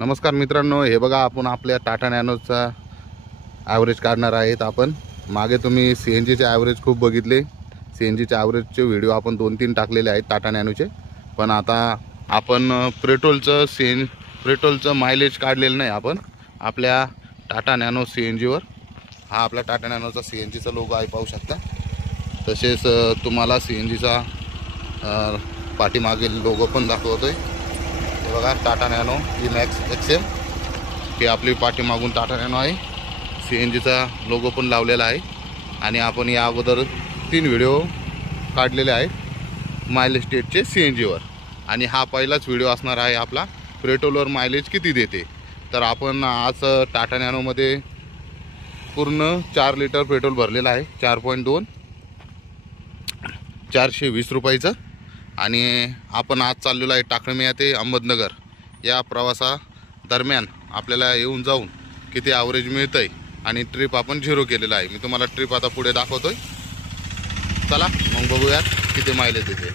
नमस्कार मित्रांनो, हे बघा आपण आपल्या टाटा नॅनोचा ॲव्हरेज काढणार आहेत। आपण मागे तुम्ही CNGचे ॲव्हरेज खूप बघितले। CNGचे ॲव्हरेजचे व्हिडिओ आपण 2-3 टाकलेले आहेत टाटा नॅनोचे। पण आता आपण पेट्रोलचं मायलेज काढलेलं नाही आपण आपल्या टाटा नॅनो CNGवर। हा आपला टाटा नॅनोचा CNGचा लोगो आहे, पाहू शकता। तसेच तुम्हाला CNGचा पाठीमागील लोगो पण दाखवतोय। हे बघा टाटा नॅनो इमॅक्स XM, ही आपली पाठीमागून टाटा नॅनो आहे। CNGचा लोगो पण लावलेला आहे आणि आपण या अगोदर 3 व्हिडिओ काढलेले आहेत मायलेज टेस्टचे CNGवर। आणि हा पहिलाच व्हिडिओ असणार आहे आपला पेट्रोलवर मायलेज किती देते। तर आपण आज टाटा नॅनोमध्ये पूर्ण 4 लिटर पेट्रोल भरलेलं आहे, 4.2 420 रुपयाचं। आणि आपण आज चाललेलो आहे टाकळमिया ते अहमदनगर। या प्रवासादरम्यान आपल्याला येऊन जाऊन किती ॲव्हरेज मिळतंय आणि ट्रिप आपण 0 केलेला आहे। मी तुम्हाला ट्रिप आता पुढे दाखवतोय, चला मग बघूयात किती मायलेज देते।